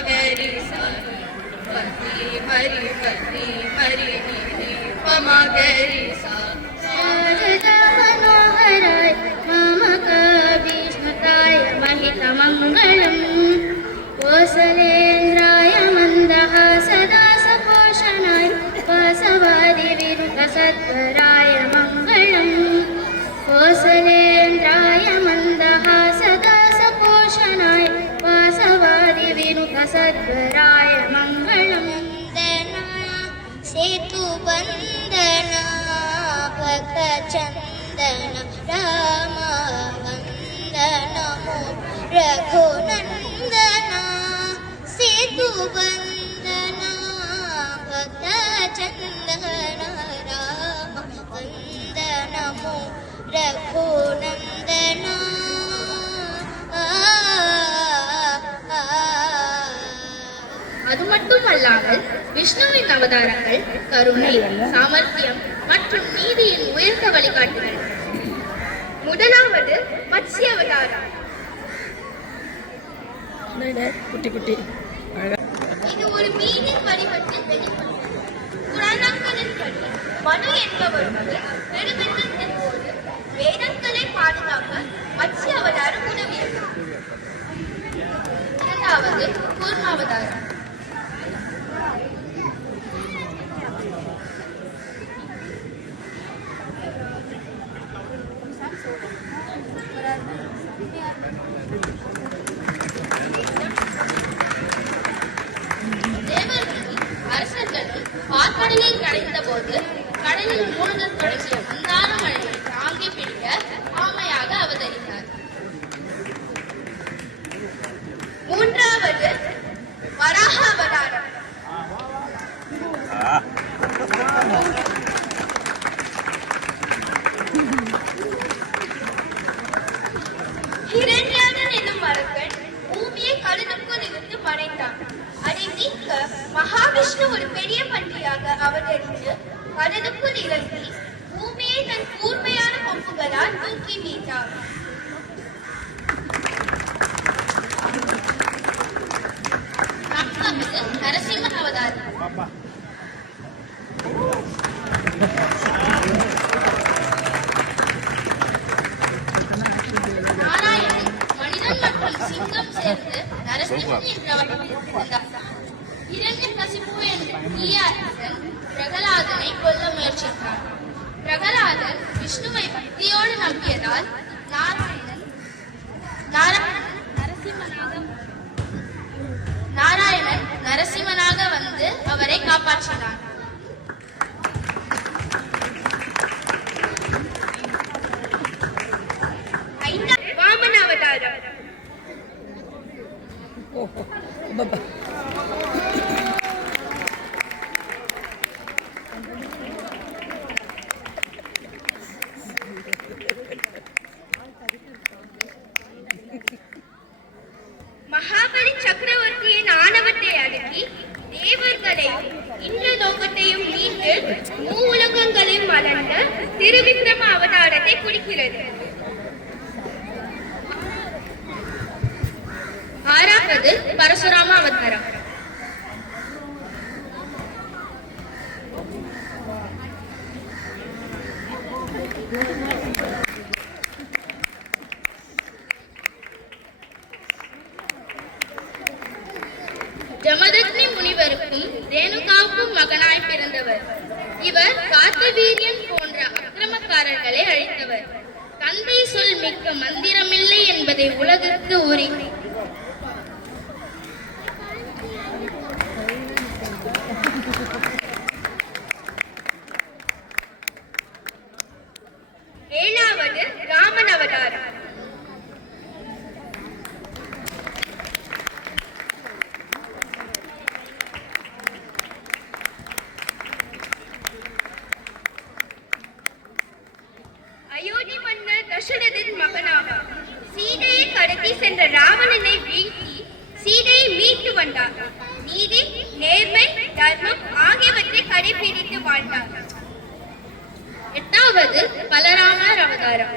Pamagari sa Pati Mari Pati Mari Pamagari sa Sarada Manoharay Mamakabhishmataya Mahita Mangalam Kosalendraya Mandaha Sada Saposhanay Vasavadi Viruta Satvaraya Mangalam Kosalendraya Mandaha Sada Saposhanay Vasavadi Viruta Satvaraya Mangalam Vandana Setu Bandana Bhakta Chandana Rama Vandanamo Raghunandana Setu Bandana Bhakta Chandana Rama Vandanamo Raghunandana அது மட்டுமல்லாமல் விஷ்ணுவின் அவதாரங்கள் கருணை, சாமர்த்தியம் மற்றும் நீதியின் உயர்ந்த வழிகாட்டுகள். முதலாவது மத்ஸ்ய அவதாரம். இது ஒரு மீனின் வடிவத்தில் வெளிப்படும். புராணங்களின்படி மனு என்பவருக்கு பெருமிதத்தின் போது வேதங்களை பாதுகாக்க மத்ஸ்ய அவதாரம் உதவியது. இரண்டாவது கூர்மாவதாரம். பாற்கடலில் கடைந்த போது கடலில் மூழ்கத் தொடங்கிய மந்தார மழையை தாங்கி பிடிக்க ஆமையாக அவதரித்தார். மூன்றாவது வராக அவதாரம். ஹிரண்யாகன் என்னும் அரக்கன் பூமியை கழுகுக்குள் இருந்து மறைத்தான். அதை நீக்க மகாவிஷ்ணு ஒரு பெரிய பன்றியாக அவதரித்து கடலுக்குள் இறங்கி பூமியை தன் கூர்மையான கொம்புகளால் தூக்கி வீட்டார். நரசிம்ம அவதாரம். நாராயணன் மனிதன் மற்றும் சிங்கம் சேர்ந்து நரசிம்மன் என்ற வடிவத்தில் இரண்யகசிபு என்ற தீய அரசன் பிரகலாதனை கொல்ல முயற்சித்தான். பிரகலாதன் விஷ்ணுவை பக்தியோடு நம்பியதால் நாராயணன் நரசிம்மனாக வந்து அவரை காப்பாற்றினார். வாமன அவதாரம். மகாபலி சக்கரவர்த்தியின் ஆணவத்தை அடக்கி தேவர்களையும் இந்திரலோகத்தையும் மீட்டு மூவுலகங்களையும் வளர்ந்த திருவிக்ரம அவதாரத்தை குறிக்கிறது. ஆறாவது பரசுராம அவதாரம். ஜமதக்னி முனிவருக்கும் ரேணுகாவுக்கும் மகனாய் பிறந்தவர். இவர் கார்த்தவீரியன் போன்ற அக்கிரமக்காரர்களை அழித்தவர். தந்தை சொல் மிக்க மந்திரமில்லை என்பதை உலகிற்கு உரி. ஏழாவது ராமன் அவதாரம். அயோத்தி மன்னர் தசரதன் மகனாக சீதையை கடத்தி சென்ற ராவணனை வீழ்த்தி சீதையை மீட்டு வந்தார். நீதி, நேர்மை, தர்மம் ஆகியவற்றை கடைபிடித்து வாழ்ந்தார். எட்டாவது பலராமர் அவதாரம்.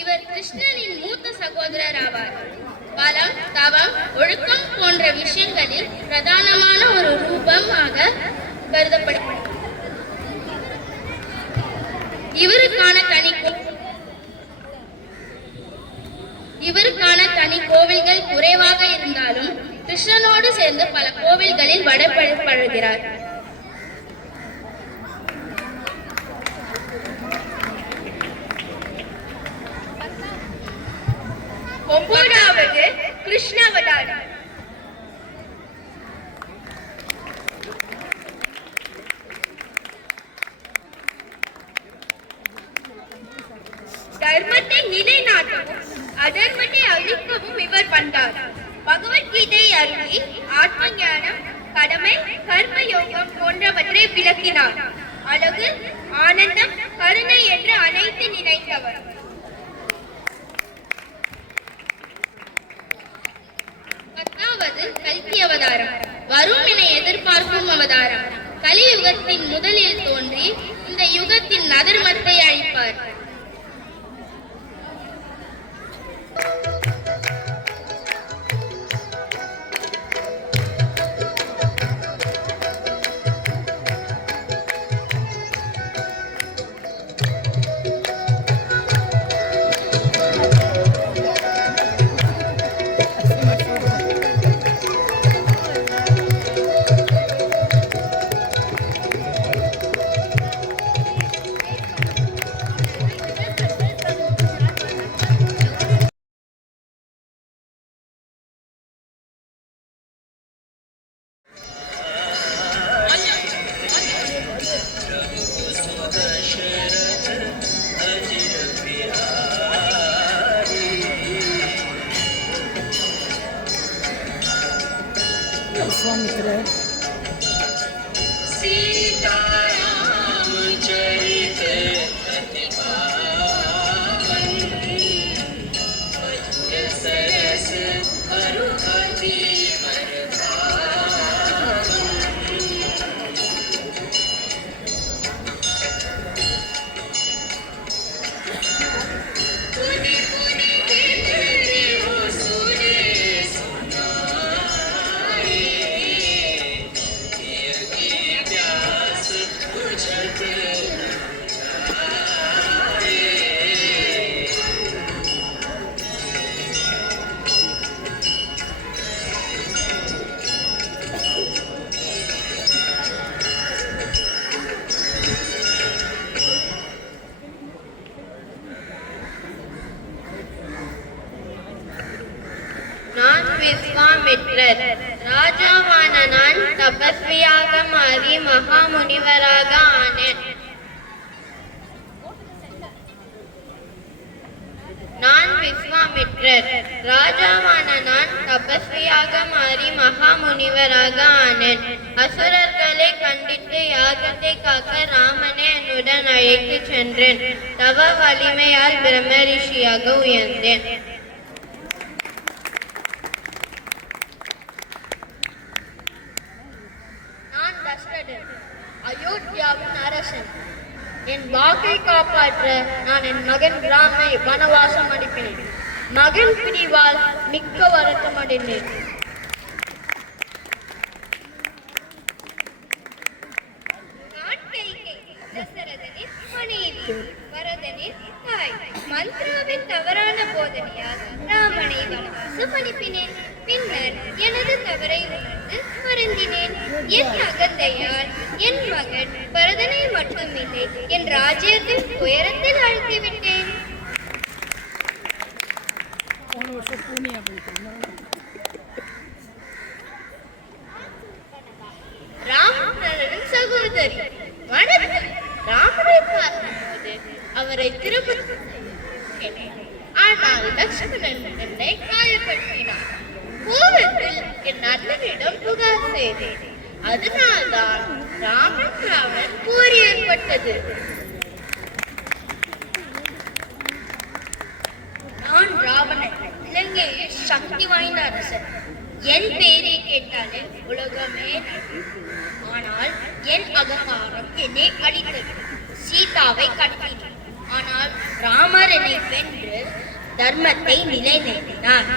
இவர் கிருஷ்ணனின் மூத்த சகோதரர் ஆவார். பலம், தவம், ஒழுக்கம் போன்ற விஷயங்களில் பிரதானமான ஒரு ரூபமாக கருதப்படுகிறது. இவருக்கான தனி கோவில்கள் குறைவாக இருந்தாலும் கிருஷ்ணனோடு சேர்ந்து பல கோவில்களில் வழிபடுகிறார். ஒன்பதாவது கிருஷ்ணாவதாரம். தர்மத்தை நிலைநாட்டவும் அதர்மத்தை அழிக்கவும் இவர் வந்தார். பகவத்கீதை அருளி ஆத்ம ஞானம், கடமை, கர்ம யோகம் போன்றவற்றை விளக்கினார். அழகு, ஆனந்தம், கருணை என்று அனைத்து நினைத்தவர். பத்தாவது கல்கி அவதாரம். வரும் என எதிர்பார்க்கும் அவதாரம். கலியுகத்தின் முதலில் தோன்றி இந்த யுகத்தின் அதர்மத்தை அழிப்பார். விஸ்வாமித்ரர். ராஜாவான நான் தபஸ்வியாக மாறி மகா முனிவராக ஆனேன். நான் விஸ்வாமித்ரர். ராஜாவான நான் தபஸ்வியாக மாறி மகா முனிவராக ஆனேன். அசுரர்களை கண்டித்து யாகத்தை காக்க ராமனை என்னுடன் அழைத்து சென்றேன். தவ வலிமையால் பிரம்ம ரிஷியாக உயர்ந்தேன். அயோத்தியாவின் அரசன். என் வாக்கை காப்பாற்ற நான் என் மகன் ராமனை வனவாசம் அனுப்பினேன். மகன் பிரிவால் மிக்க வருத்தம் அடைந்தேன். மந்த்ராவின் தவறான போதனையால் ராமனை வனவாசம் அனுப்பினேன். பின்னர் எனது தவறை உணர்ந்து வருந்தினேன். என் அகந்தையால் என் மகன் பரதனை மட்டுமில்லை என் ராஜ்யத்தின் உயரத்தில் அழுத்திவிட்டேன். ராமனின் சகோதரி. வணக்கம். ராமனை பார்த்தபோது அவரை திரும்ப ஆனால் லட்சுமணன் என்னை காயப்படுத்தினார். கோபத்தில் என் அண்ணனிடம் புகார் செய்தேன். அதனால்தான் ராமன் போர் ஏற்பட்டது. நான் ராவணன், இலங்கையில் சக்தி வாய்ந்த அரசன். என் பெயரை கேட்டாலே உலகமே. ஆனால் என் அகங்காரம் என்னை அடித்தது. சீதாவை கடத்தினேன். ஆனால் ராமர் என்னை வென்று தர்மத்தை நிலைநிறுத்தினார்.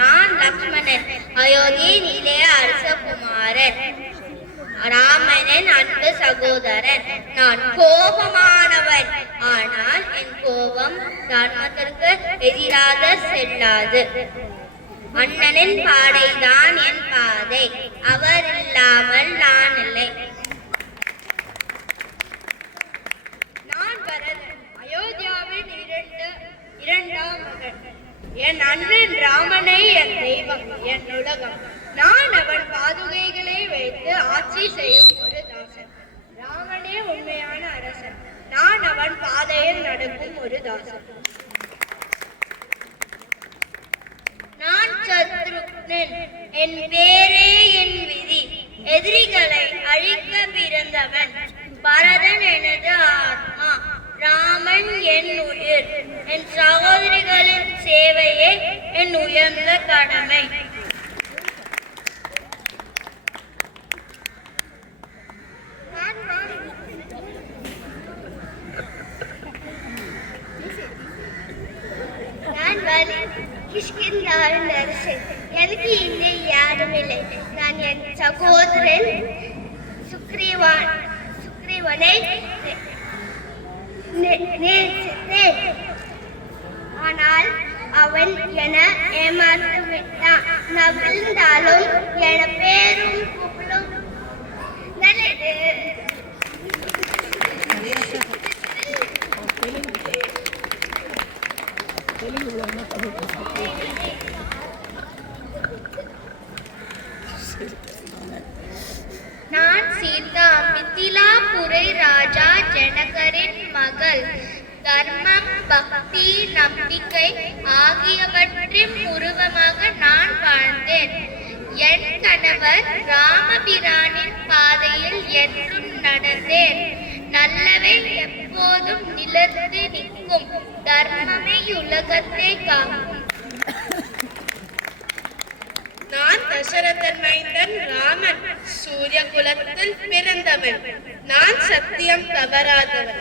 நான் லக்ஷ்மணன், அயோத்தியிலே அரசகுமாரன், ராமனின் அன்பு சகோதரன். நான் கோபமானவன், ஆனால் என் கோபம் தர்மத்திற்கு எதிராக செல்லாது. அண்ணனின் பாதைதான் என் பாதை, அவர் இல்லாமல் நான் இல்லை. நான் பரதன், அயோத்தியாவின் இரண்டாம் மகன். என் அண்ணன் ராமனை என் தெய்வம், என் உலகம். நான் அவன் பாதுகைகளை வைத்து ஆட்சி செய்யும் ஒரு தாசன். ராமனே உண்மையான அரசன், நான் அவன் பாதையில் நடக்கும் ஒரு தாசன். நான் சத்ருக்னன், என் பேரே என் விதி. எதிரிகளை அழிக்க பிறந்தவன். பரதன் எனது ஆத்மா, ராமன் என் உயிர். என் சகோதரிகளின் சேவையே என் உயர்ந்த கடமை. கிஷ்கிந்தாவின் அரசன், எனக்கு இங்கே யாரும் இல்லை. நான் என் சகோதரன் சுக்ரீவனை நேசித்தேன். ஆனால் அவன் என ஏமாந்து விட்டான். நான் விழுந்தாலும் என பேரும் புகழும் நல்லது. நான் சீதா, மிதிலாபுரை ராஜா ஜனகரின் மகள். தர்மம், பக்தி, நம்பிக்கை ஆகியவற்றின் உருவமாக நான் வாழ்ந்தேன். என் கணவர் ராமபிரானின் பாதையில் என்றும் நடந்தேன். நல்லவை எப்போதும் நிலர்ந்து நிற்கும். தர்மமே உலகத்தை காக்கும். நான் தசரதன் மைந்தன் ராமன், சூரிய குலத்தில் பிறந்தவன். நான் சத்தியம் தவறாதவன்,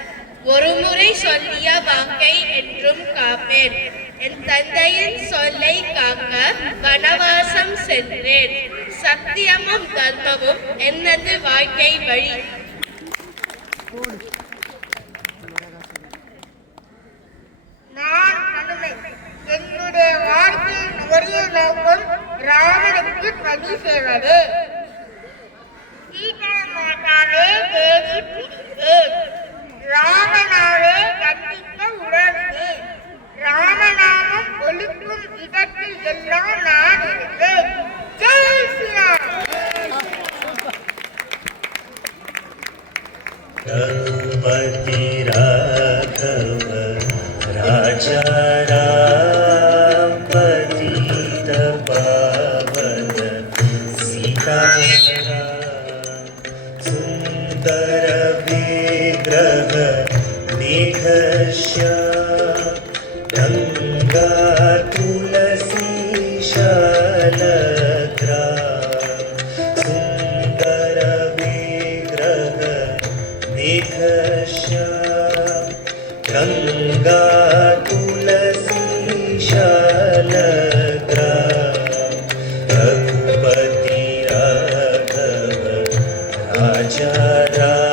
ஒரு முறை சொல்லிய வாக்கை என்றும் காப்பேன். என் தந்தையின் சொல்லை காக்க வனவாசம் சென்றேன். சத்தியமும் தர்மமும் எனது வாழ்க்கை வழி. நான் ஹனுமன், என்னுடைய வாழ்க்கையின் ஒரே நோக்கம் ராமனுக்கு பணி செய்வது. சீதா மாதாவே தேடி பிடித்தேன், ராமனாவே கண்டிக்க உறவினேன். ராமநாமம் ஒழுக்கும் இடத்தில் எல்லாம் நான் இருந்தேன். ஜெய் ஸ்ரீராம். रघुपति राघव राजा राम पतित पावन सीताराम सुंदर विग्रह मेघश्याम गंगा तुलसी शालग्राम सुंदर विग्रह मेघश्याम गंगा तुलसी शालग्राम रघुपति राघव राजा राम